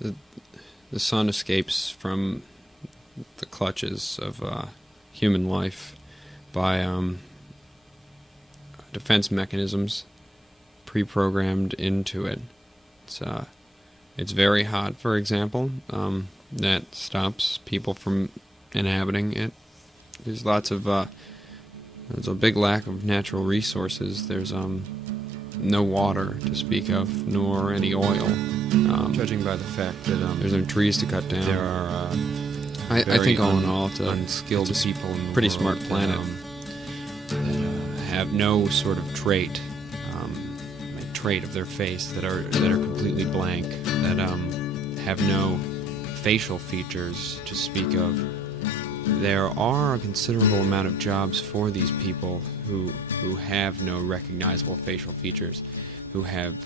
the sun escapes from the clutches of human life by defense mechanisms pre-programmed into it. It's very hot, for example. That stops people from inhabiting it. There's there's a big lack of natural resources. There's no water to speak of, nor any oil. Judging by the fact that there's no trees to cut down. There are I think all in all, it's unskilled people in the pretty world, smart planet that have no sort of trait of their face that are completely blank, that have no facial features to speak of. There are a considerable amount of jobs for these people who have no recognizable facial features, who have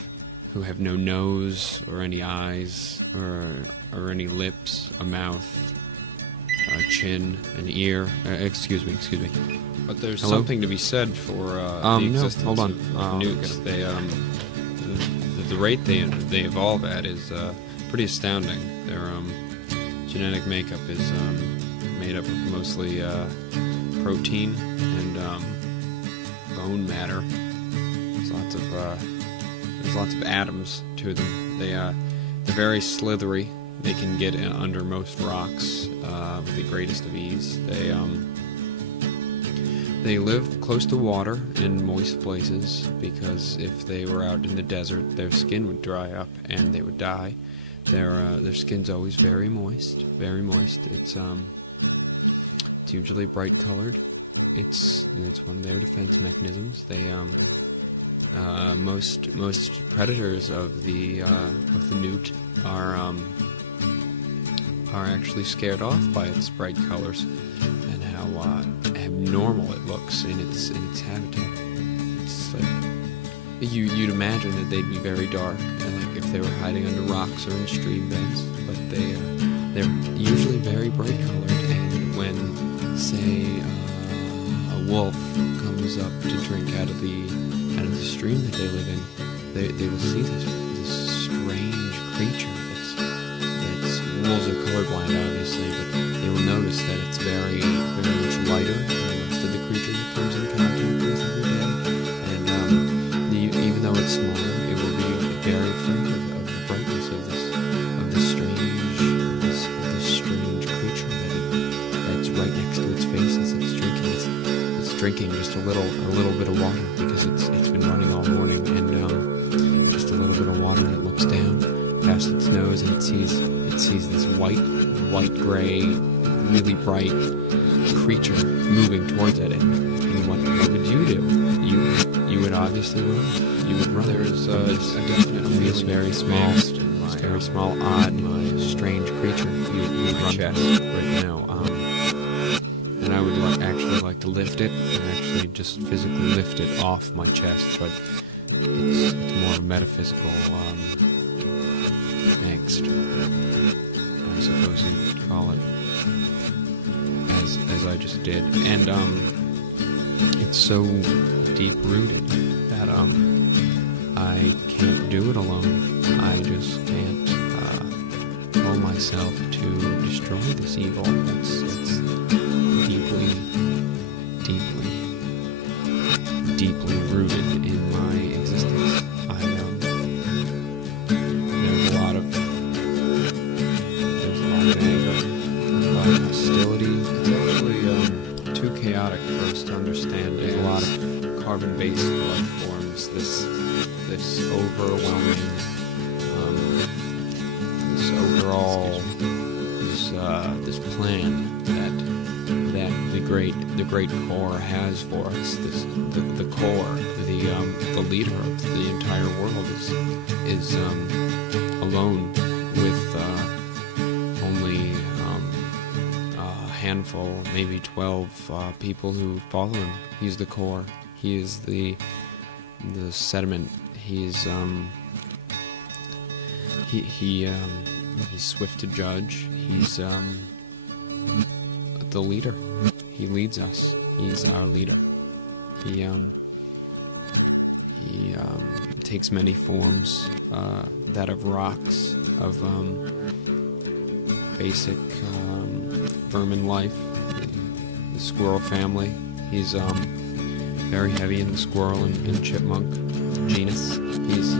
no nose or any eyes or any lips, a mouth, a chin, an ear. Excuse me. But there's something to be said for the existence of nukes. The rate they evolve at is pretty astounding. Their genetic makeup is made up of mostly protein and bone matter. There's lots of atoms to them. They're very slithery. They can get under most rocks with the greatest of ease. They live close to water in moist places, because if they were out in the desert, their skin would dry up and they would die. Their skin's always very moist, very moist. It's usually bright colored. It's one of their defense mechanisms. They most predators of the newt are actually scared off by its bright colors and how abnormal it looks in its habitat. It's like you'd imagine that they'd be very dark, like if they were hiding under rocks or in stream beds, but they're usually very bright colored. And when, say, a wolf comes up to drink out of the stream that they live in, they will see this strange creature. Wolves are colorblind, obviously, but they will notice that it's very, very much lighter than the rest of the creatures it comes in contact with every day. And even though it's smaller, it will be very afraid of the brightness of this strange creature that's right next to its face as it's drinking. It's drinking just a little bit of water, because it's been running all morning, and just a little bit of water, and it looks down past its nose and it sees this white-gray, really bright creature moving towards it. And what would you do? You would obviously run. You would run. There's a definite feeling very small, odd, strange creature. You would run chest right now. And I would actually like to lift it, and actually just physically lift it off my chest, but it's more of a metaphysical angst, I suppose you'd call it, as I just did. And it's so deep-rooted that I can't do it alone. I just can't pull myself to destroy this evil. It's deeply rooted in my existence. There's a lot of anger, a lot of hostility. It's actually too chaotic for us to understand. There's a lot of carbon-based life forms. This overwhelming, this plan that the great core has for us. The core, the leader of the entire world is alone with only a handful, maybe 12 people who follow him. He's the core. He is the sediment. He's swift to judge. He's the leader. He leads us. He's our leader. He takes many forms, that of rocks, of basic vermin life. The squirrel family. He's very heavy in the squirrel and chipmunk genus. He's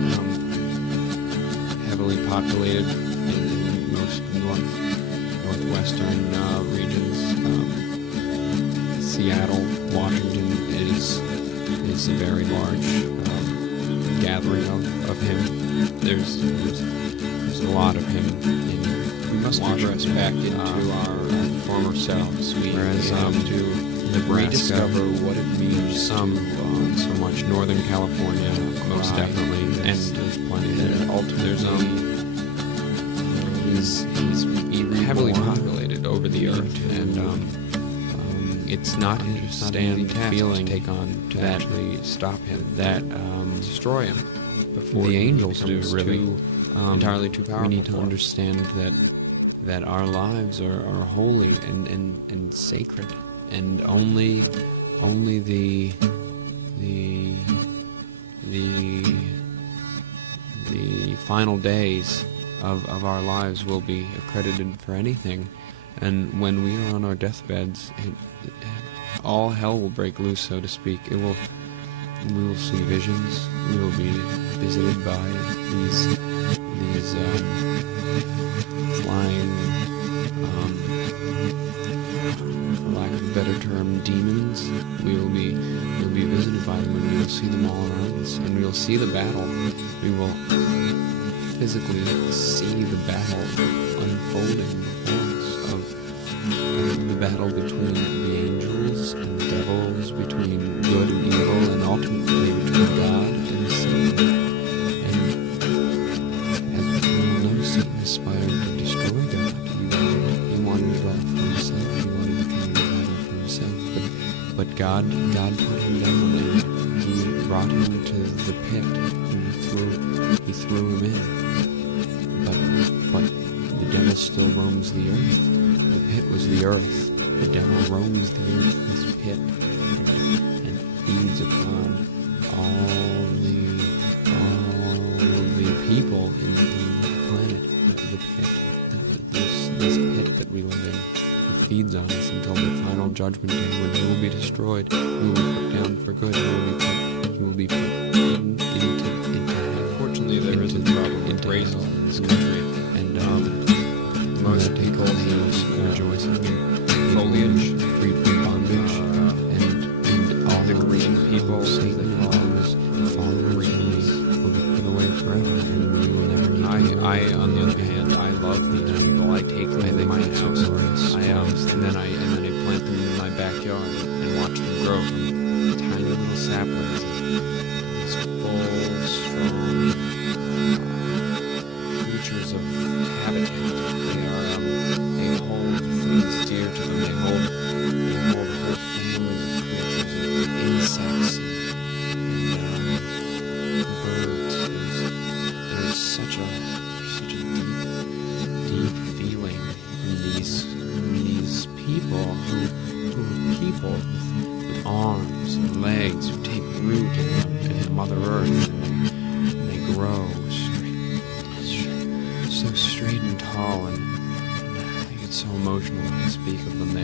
heavily populated in most northwestern regions. Seattle, Washington is a very large gathering of him. There's a lot of him. We must digress back into our former selves. Whereas to rediscover what it means so much Northern California, most definitely, and there's plenty there. Ultimately, he's heavily populated over the earth, and it's not his stand feeling to actually stop him, destroy him. Before the angels do, really, entirely too powerful. We need to understand that our lives are holy and sacred, and only the final days of our lives will be accredited for anything. And when we are on our deathbeds, all hell will break loose, so to speak. We will see visions. We will be visited by these flying, for lack of a better term, demons. We'll be visited by them, and we will see them all around us, and we will see the battle. We will physically see the battle unfolding before us, of the battle between the angels and the devils, between good and evil, and ultimately between God and Satan. And as we all know, Satan aspired to destroy God. He wanted it all for himself. He wanted the kingdom of heaven for himself. But God put him down, and he brought him to the pit, and he threw him in. But the devil still roams the earth. The pit was the earth. The devil roams the earth, this pit, and feeds upon all the people in the planet. The pit, this pit that we live in. It feeds on us until the final judgment day, when he will be destroyed. He will be put down for good. He will be put into Unfortunately, there is a problem with racism in this country, and most people rejoicing in foliage, freed from bondage, and all the green people, Satan, all his followers will be put away forever, and we will never need to. On the other hand, I love these people. I take them to my house, and then I plant them in my backyard and watch them grow from tiny little saplings. These full, strong creatures of habitat. They hold things dear to them. They hold whole families of creatures, and insects, and birds. There's such a deep feeling from these people who are people with arms and legs, who take root in Mother Earth, and they grow so straight and tall, and I get so emotional when I speak of them.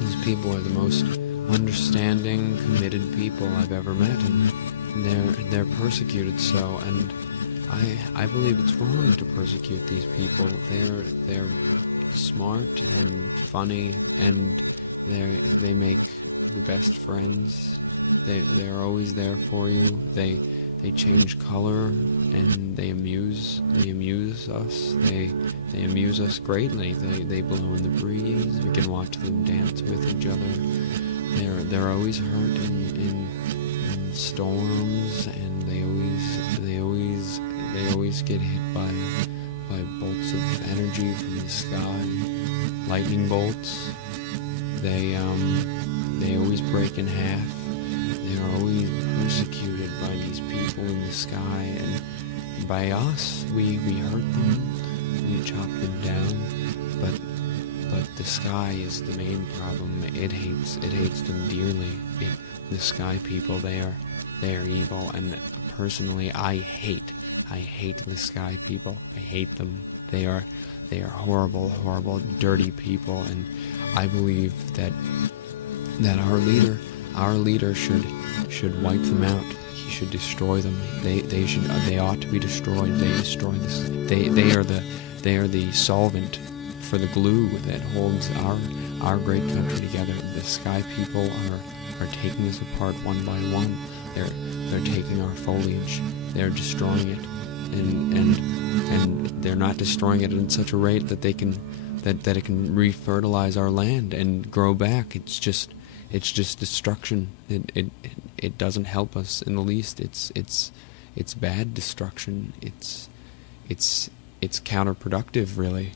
These people are the most understanding, committed people I've ever met, and they're persecuted so, and I believe it's wrong to persecute these people. They're smart and funny, and they make the best friends. They're always there for you. They change color, and they amuse us. They amuse us greatly. They blow in the breeze. We can watch them dance with each other. They're always hurt in storms, and they always get hit by bolts of energy from the sky, lightning bolts. They always break in half. They're always persecuted by these people in the sky, and by us, we hurt them, we chop them down, but the sky is the main problem. It hates them dearly. The sky people, they are evil, and personally, I hate I hate the Sky people. I hate them. They are horrible, horrible, dirty people, and I believe that our leader should wipe them out. He should destroy them. They ought to be destroyed. They destroy this. They are the solvent for the glue that holds our great country together. The Sky people are taking us apart one by one. They're taking our foliage. They're destroying it, and they're not destroying it in such a rate that that it can refertilize our land and grow back. It's just destruction. It doesn't help us in the least. It's bad destruction. It's counterproductive, really.